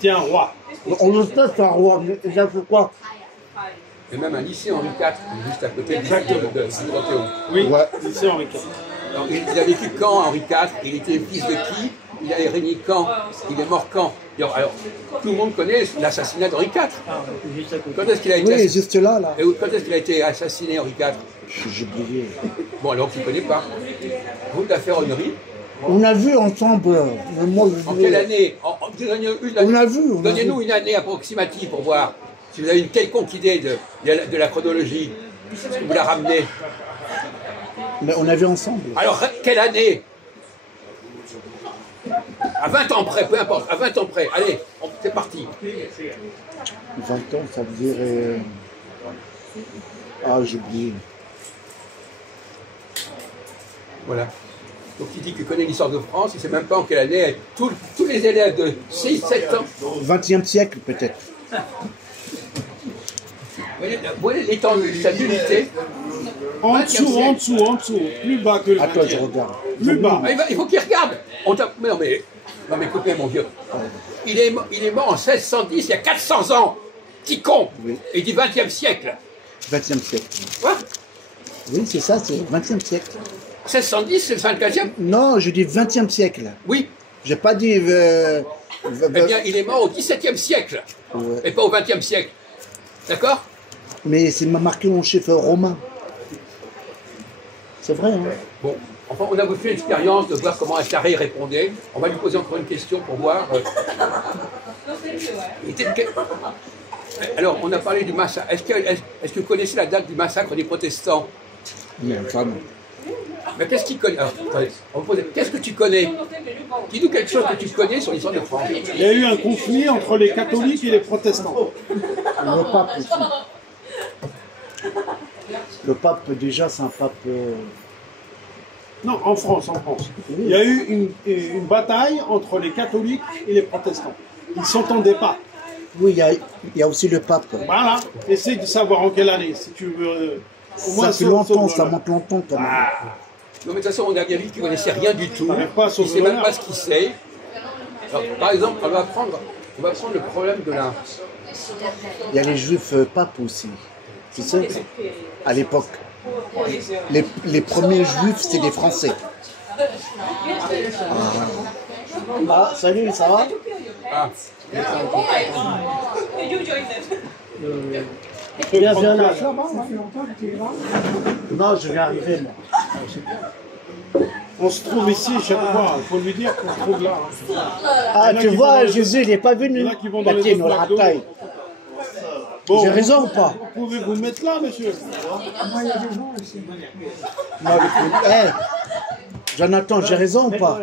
C'était un roi. On le sait, c'est un roi, mais il a fait quoi? Et même un lycée Henri IV, juste à côté de Panthéon. Oui, Ouais. lycée Henri IV. Alors, il a vécu quand, Henri IV? Il était fils de qui? Il a régné quand? Il est mort quand? Alors, tout le monde connaît l'assassinat d'Henri IV. Quand est-ce qu'il a été Oui, assassiné? juste là, là. Et quand est-ce qu'il a été assassiné, Henri IV? J'ai oublié. Bon, alors tu ne connais pas. Route d'affaires Honnery. On a vu ensemble, mais moi, En quelle année? On a vu. Donnez-nous une année approximative pour voir si vous avez une quelconque idée de la chronologie. Est-ce que vous la ramenez? Mais on a vu ensemble. Alors, quelle année? À 20 ans près, peu importe, à 20 ans près. Allez, c'est parti. 20 ans, ça veut dire... Ah, j'ai oublié. Voilà. Donc il dit qu'il connaît l'histoire de France, il ne sait même pas en quelle année. Tous les élèves de 6-7 ans. 20e siècle, peut-être. Vous voyez l'étendue de cette unité? En dessous. Plus bas que le Attends, je 20e. regarde. Plus bas. Il faut qu'il regarde. Non mais écoutez mon vieux. Il est mort en 1610, il y a 400 ans. Petit con. Oui. Et il dit 20e siècle. 20e siècle. Quoi? Oui, c'est ça, c'est 20e siècle. 1610, c'est le 24e? Non, je dis 20e siècle. Oui. J'ai pas dit... Eh bien, il est mort au 17e siècle. Ouais. Et pas au 20e siècle. D'accord? Mais c'est marqué en chiffre romain. C'est vrai, hein? Bon, enfin, on a fait l'expérience de voir comment un carré répondait. On va lui poser encore une question pour voir. Alors, on a parlé du massacre. Est-ce que vous connaissez la date du massacre des protestants? Mais enfin, non. Mais qu'est-ce qu'il connaît? Qu'est-ce que tu connais? Dis-nous quelque chose que tu connais sur l'histoire de France. Il y a eu un conflit entre les catholiques et les protestants. Le pape aussi. Le pape, déjà, c'est un pape... Non, en France. Il y a eu une bataille entre les catholiques et les protestants. Ils ne s'entendaient pas. Oui, il y a aussi le pape. Voilà. Essaye de savoir en quelle année, si tu veux. Au moins, Ça fait longtemps, ça monte longtemps quand même. Non, mais de toute façon, on a bien vu qu'il ne connaissait rien du tout. Pas Il ne sait même pas ce qu'il sait. Alors, par exemple, on va prendre le problème de la... Il y a les juifs papes aussi. Tu sais, à l'époque. Les premiers juifs, c'est des Français. Ah, salut, ça va? Ah, Viens là. Non, je vais arriver, moi. On se trouve ici chaque fois. Il faut lui dire qu'on se trouve là. Ah, tu vois, Jésus, il n'est pas venu. Il y en a qui vont dans les autres plaques d'eau. Bon, J'ai raison ou pas? vous pouvez vous mettre là, monsieur. Non, Jonathan, j'ai raison ou pas?